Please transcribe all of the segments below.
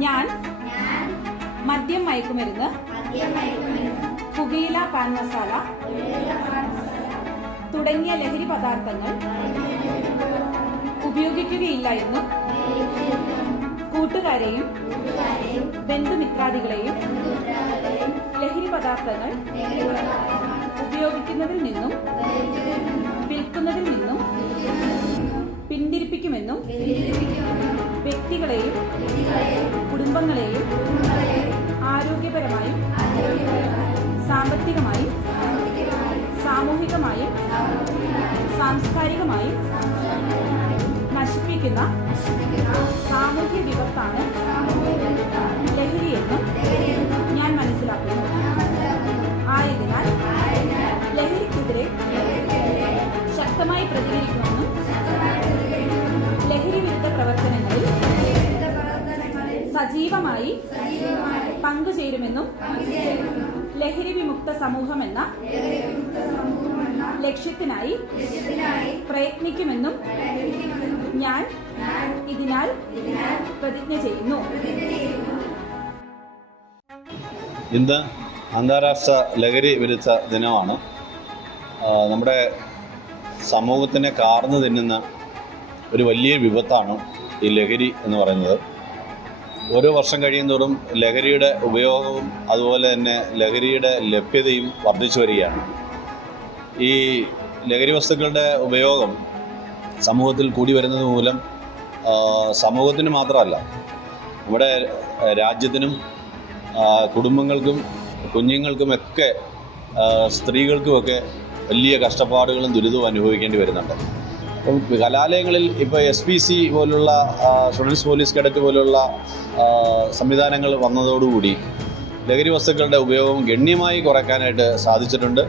ഞാൻ മദ്യം, മയക്കുമരുന്ന്, പുകയില, പാൻ മസാല തുടങ്ങിയ ലഹരി പദാർത്ഥങ്ങൾ ഉപയോഗിക്കുകയില്ല എന്നും കൂട്ടുകാരെയും ബന്ധുമിത്രാദികളെയും ലഹരി പദാർത്ഥങ്ങൾ ഉപയോഗിക്കുന്നതിൽ നിന്നും വിൽക്കുന്നതിൽ നിന്നും പിന്തിരിപ്പിക്കുമെന്നും വ്യക്തികളെയും കുടുംബങ്ങളെയും ആരോഗ്യപരമായും സാമ്പത്തികമായും സാമൂഹികമായും സാംസ്കാരികമായും നശിപ്പിക്കുന്ന സാമൂഹ്യ വിപത്താണ് ലഹരിയെന്നും ഞാൻ മനസ്സിലാക്കുന്നു. ആയതിനാൽ ലഹരിക്കെതിരെ ശക്തമായി പ്രതികരിക്കുമെന്നും ലഹരി വിരുദ്ധ പ്രവർത്തനങ്ങളിൽ സജീവമായി പങ്കുചേരുമെന്നും ലഹരി വിമുക്ത സമൂഹമെന്ന ലക്ഷ്യത്തിനായി പ്രയത്നിക്കുമെന്നും ഞാൻ ഇതിനാൽ പ്രതിജ്ഞ ചെയ്യുന്നു. ഇന്ന് അന്താരാഷ്ട്ര ലഹരി വിരുദ്ധ ദിനമാണ്. നമ്മുടെ സമൂഹത്തിനെ കാർന്നു തിന്നുന്ന ഒരു വലിയ വിപത്താണ് ഈ ലഹരി എന്ന് പറയുന്നത്. ഓരോ വർഷം കഴിയുന്തോറും ലഹരിയുടെ ഉപയോഗവും അതുപോലെ തന്നെ ലഹരിയുടെ ലഭ്യതയും വർദ്ധിച്ചു വരികയാണ്. ഈ ലഹരി വസ്തുക്കളുടെ ഉപയോഗം സമൂഹത്തിൽ കൂടി വരുന്നത് മൂലം സമൂഹത്തിന് മാത്രമല്ല, നമ്മുടെ രാജ്യത്തിനും കുടുംബങ്ങൾക്കും കുഞ്ഞുങ്ങൾക്കുമൊക്കെ സ്ത്രീകൾക്കുമൊക്കെ വലിയ കഷ്ടപ്പാടുകളും ദുരിതവും അനുഭവിക്കേണ്ടി വരുന്നുണ്ട്. അപ്പം കലാലയങ്ങളിൽ ഇപ്പോൾ SPC പോലുള്ള സ്റ്റുഡൻസ് പോലീസ് കേഡറ്റ് പോലുള്ള സംവിധാനങ്ങൾ വന്നതോടുകൂടി ലഹരി വസ്തുക്കളുടെ ഉപയോഗം ഗണ്യമായി കുറയ്ക്കാനായിട്ട് സാധിച്ചിട്ടുണ്ട്.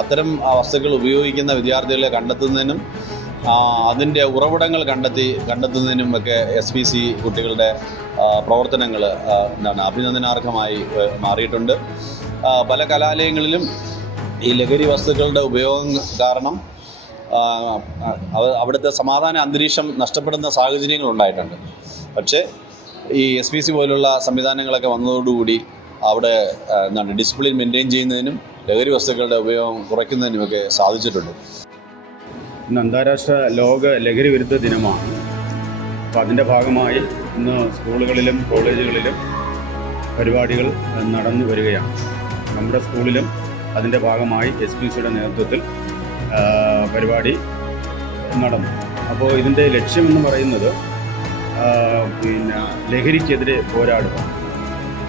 അത്തരം വസ്തുക്കൾ ഉപയോഗിക്കുന്ന വിദ്യാർത്ഥികളെ കണ്ടെത്തുന്നതിനും അതിൻ്റെ ഉറവിടങ്ങൾ കണ്ടെത്തുന്നതിനും ഒക്കെ SPC കുട്ടികളുടെ പ്രവർത്തനങ്ങൾ അഭിനന്ദനാർഹമായി മാറിയിട്ടുണ്ട്. പല കലാലയങ്ങളിലും ഈ ലഹരി വസ്തുക്കളുടെ ഉപയോഗം കാരണം അവിടുത്തെ സമാധാന അന്തരീക്ഷം നഷ്ടപ്പെടുന്ന സാഹചര്യങ്ങളുണ്ടായിട്ടുണ്ട്. പക്ഷേ ഈ SPC പോലുള്ള സംവിധാനങ്ങളൊക്കെ വന്നതോടുകൂടി അവിടെ ഡിസിപ്ലിൻ മെയിൻറ്റെയിൻ ചെയ്യുന്നതിനും ലഹരി വസ്തുക്കളുടെ ഉപയോഗം കുറയ്ക്കുന്നതിനുമൊക്കെ സാധിച്ചിട്ടുണ്ട്. ഇന്ന് അന്താരാഷ്ട്ര ലോക ലഹരി വിരുദ്ധ ദിനമാണ്. അപ്പോൾ അതിൻ്റെ ഭാഗമായി ഇന്ന് സ്കൂളുകളിലും കോളേജുകളിലും പരിപാടികൾ നടന്നു വരികയാണ്. നമ്മുടെ സ്കൂളിലും അതിൻ്റെ ഭാഗമായി SPCയുടെ നേതൃത്വത്തിൽ പരിപാടി നടന്നു. അപ്പോൾ ഇതിൻ്റെ ലക്ഷ്യമെന്ന് പറയുന്നത് ലഹരിക്കെതിരെ പോരാടുക.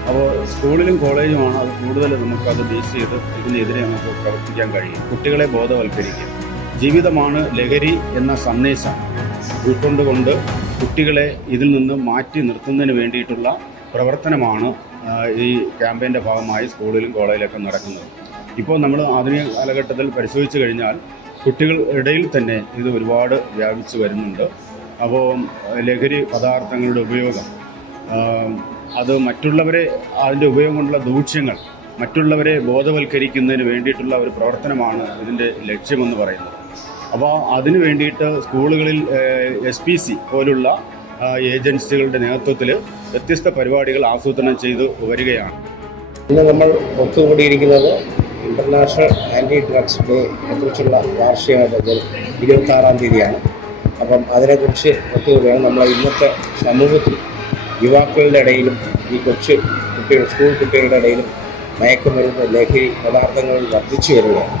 അപ്പോൾ സ്കൂളിലും കോളേജുമാണ് അത് കൂടുതൽ നമുക്കത് ബേസ് ചെയ്ത് ഇതിനെതിരെ നമുക്ക് പ്രവർത്തിക്കാൻ കഴിയും. കുട്ടികളെ ബോധവൽക്കരിക്കുക. ജീവിതമാണ് ലഹരി എന്ന സന്ദേശം ഉൾക്കൊണ്ടുകൊണ്ട് കുട്ടികളെ ഇതിൽ നിന്ന് മാറ്റി നിർത്തുന്നതിന് വേണ്ടിയിട്ടുള്ള പ്രവർത്തനമാണ് ഈ ക്യാമ്പയിൻ്റെ ഭാഗമായി സ്കൂളിലും കോളേജിലൊക്കെ നടക്കുന്നത്. ഇപ്പോൾ നമ്മൾ ആധുനിക കാലഘട്ടത്തിൽ പരിശോധിച്ച് കഴിഞ്ഞാൽ കുട്ടികളുടെ ഇടയിൽ തന്നെ ഇത് ഒരുപാട് വ്യാപിച്ചു വരുന്നുണ്ട്. അപ്പോൾ ലഹരി പദാർത്ഥങ്ങളുടെ ഉപയോഗം അത് മറ്റുള്ളവരെ അതിൻ്റെ ഉപയോഗം കൊണ്ടുള്ള ദൂഷ്യങ്ങൾ മറ്റുള്ളവരെ ബോധവൽക്കരിക്കുന്നതിന് വേണ്ടിയിട്ടുള്ള ഒരു പ്രവർത്തനമാണ് ഇതിൻ്റെ ലക്ഷ്യമെന്ന് പറയുന്നത്. അപ്പോൾ അതിനു വേണ്ടിയിട്ട് സ്കൂളുകളിൽ SPC പോലുള്ള ഏജൻസികളുടെ നേതൃത്വത്തിൽ വ്യത്യസ്ത പരിപാടികൾ ആസൂത്രണം ചെയ്തു വരികയാണ്. ഇന്ന് നമ്മൾ ഒത്തുകൂടിയിരിക്കുന്നത് ഇൻ്റർനാഷണൽ ആൻറ്റി ഡ്രഗ്സ് ഡേയെ കുറിച്ചുള്ള വാർഷികമായിട്ട് 26-ാം തീയതിയാണ്. അപ്പം അതിനെക്കുറിച്ച് ഒത്തുകൂടിയാണ്. നമ്മൾ ഇന്നത്തെ സമൂഹത്തിൽ യുവാക്കളുടെ ഇടയിലും ഈ സ്കൂൾ കുട്ടികളുടെ ഇടയിലും മയക്കുമരുന്ന് ലഹരി പദാർത്ഥങ്ങൾ വർദ്ധിച്ചു വരികയാണ്.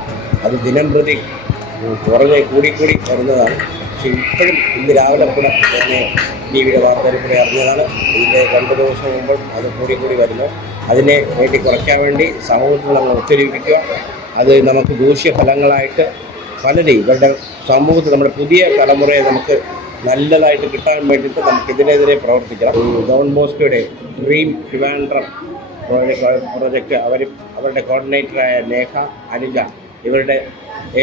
അത് ദിനം പ്രതി കൂടിക്കൂടി വരുന്നതാണ്. പക്ഷേ ഇപ്പോഴും ഇന്ന് രാവിലെ കൂടെ തന്നെ ടിവിയുടെ വാർത്തയിൽ കൂടെ അറിഞ്ഞതാണ്. ഇതിൻ്റെ 2 ദിവസം മുമ്പ് അത് കൂടിക്കൂടി വരുന്നു. അതിനെ വേണ്ടി കുറയ്ക്കാൻ വേണ്ടി സമൂഹത്തിൽ നമ്മൾ ഒത്തൊരുമിക്കുക. അത് നമുക്ക് ദൂഷ്യഫലങ്ങളായിട്ട് പലരെയും ഇവരുടെ സമൂഹത്തിൽ നമ്മുടെ പുതിയ തലമുറയെ നമുക്ക് നല്ലതായിട്ട് കിട്ടാൻ വേണ്ടിയിട്ട് നമുക്ക് ഇതിനെതിരെ പ്രവർത്തിക്കണം. ഡോൺ ബോസ്കോയുടെ ഡ്രീം ട്രിവാൻഡ്രം പ്രോജക്റ്റ് അവരുടെ കോർഡിനേറ്ററായ ലേഖ, അനുജ ഇവരുടെ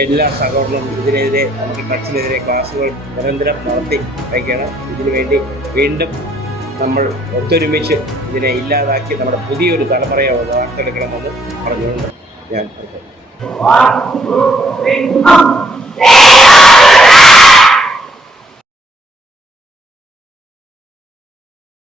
എല്ലാ സഹകരണവും ഇതിനെതിരെ നമുക്ക് ഡ്രഗ്സിനെതിരെ ക്ലാസ്സുകൾ നിരന്തരം നടത്തി വയ്ക്കണം. ഇതിനു വേണ്ടി വീണ്ടും നമ്മൾ ഒത്തൊരുമിച്ച് ഇതിനെ ഇല്ലാതാക്കി നമ്മുടെ പുതിയൊരു തലമുറയെ വാർത്തെടുക്കണമെന്ന് പറഞ്ഞുകൊണ്ട് ഞാൻ